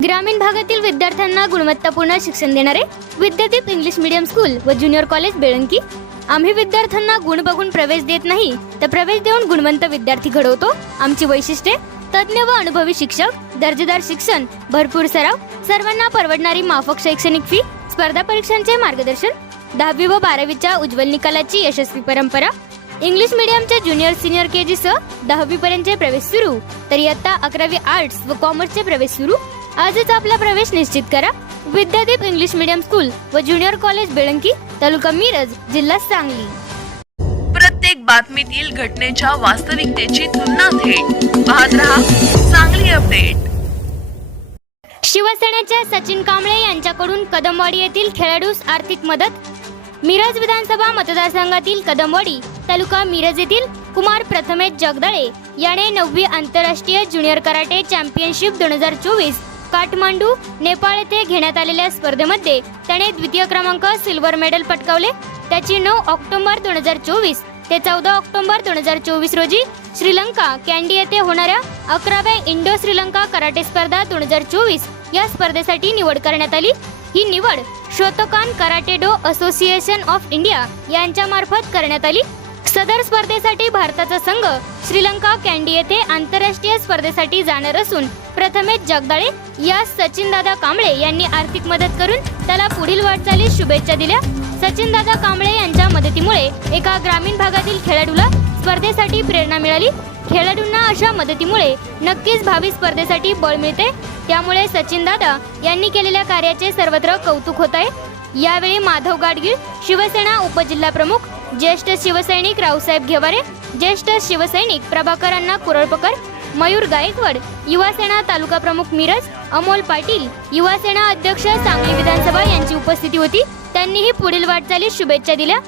ग्रामीण भागातील विद्यार्थ्यांना गुणवत्तापूर्ण शिक्षण देणारे विद्यादीप इंग्लिश मीडियम स्कूल व ज्युनियर कॉलेज बेळंकी। आम्ही विद्यार्थ्यांना गुण बघून प्रवेश देत नाही, तर प्रवेश देऊन गुणवंत विद्यार्थी घडवतो। आमची वैशिष्ट्ये: तज्ञ व अनुभवी शिक्षक, दर्जेदार शिक्षण, भरपूर सराव, सर्वांना परवडणारी माफक शैक्षणिक फी, स्पर्धा परीक्षांचे मार्गदर्शन, 10वी व 12वीच्या उज्ज्वल निकालाची यशस्वी परंपरा, इंग्लिश मीडियमच्या ज्युनियर सिनियर केजी सह 10वी पर्यंतचे प्रवेश सुरू, तर इयत्ता 11वी आर्ट्स व कॉमर्सचे प्रवेश सुरू। आजच आपला प्रवेश निश्चित करा। विद्यादीप इंग्लिश मीडियम स्कूल व ज्युनियर कॉलेज बेळंकी, तालुका मिरज, जिल्हा सांगली। प्रत्येक बातमीतील घटनेच्या वास्तविकतेची तुलना थेट पाहत रहा सांगली अपडेट। शिवसेनेच्या सचिन कांबळे यांच्याकडून कदमवाडी येथील खेळाडूस आर्थिक मदत। मिरज विधानसभा मतदारसंघातील कदमवाडी तालुका मिरज येथील कुमार प्रथमेश जगदाळे याने 9वी आंतरराष्ट्रीय junior karate championship 2024 Kathmandu, Nepal येथे घेण्यात आलेल्या स्पर्धेमध्ये त्याने द्वितीय क्रमांक सिल्वर मेडल पटकावले। त्याची 9 ऑक्टोबर 2024 ते 14 ऑक्टोबर 2024 रोजी श्रीलंका कॅन्डी येथे होणाऱ्या 11व्या इंडो श्रीलंका कराटे स्पर्धा 2024 या स्पर्धेसाठी निवड करण्यात आली। ही निवड Shotokan karate do association of India यांच्या मार्फत करण्यात आली। सदर स्पर्धेसाठी भारताचा संघ श्रीलंका कॅन्डी येथे आंतरराष्ट्रीय स्पर्धेसाठी जाणार असून प्रथमेश जगदाळे या सचिनदादा कांबळे यांनी आर्थिक मदत करून त्याला पुढील वाटचालीस शुभेच्छा दिल्या। सचिनदादा कांबळे यांच्या मदतीमुळे एका ग्रामीण भागातील खेळाडूला स्पर्धेसाठी प्रेरणा मिळाली। खेळाडूंना अशा मदतीमुळे नक्कीच भावी स्पर्धेसाठी बळ मिळते। त्यामुळे सचिनदादा यांनी केलेल्या कार्याचे सर्वत्र कौतुक होत आहे। यावेळी माधव गाडगीळ, शिवसेना उपजिल्हा प्रमुख, ज्येष्ठ शिवसैनिक रावसाहेब घेवारे, ज्येष्ठ शिवसैनिक प्रभाकर अण्णा कुरळपकर, मयूर गायकवाड, युवासेना तालुका प्रमुख मिरज, अमोल पाटील, युवासेना अध्यक्ष सांगली विधानसभा यांची उपस्थिती होती। त्यांनीही पुढील वाटचालीस शुभेच्छा दिल्या।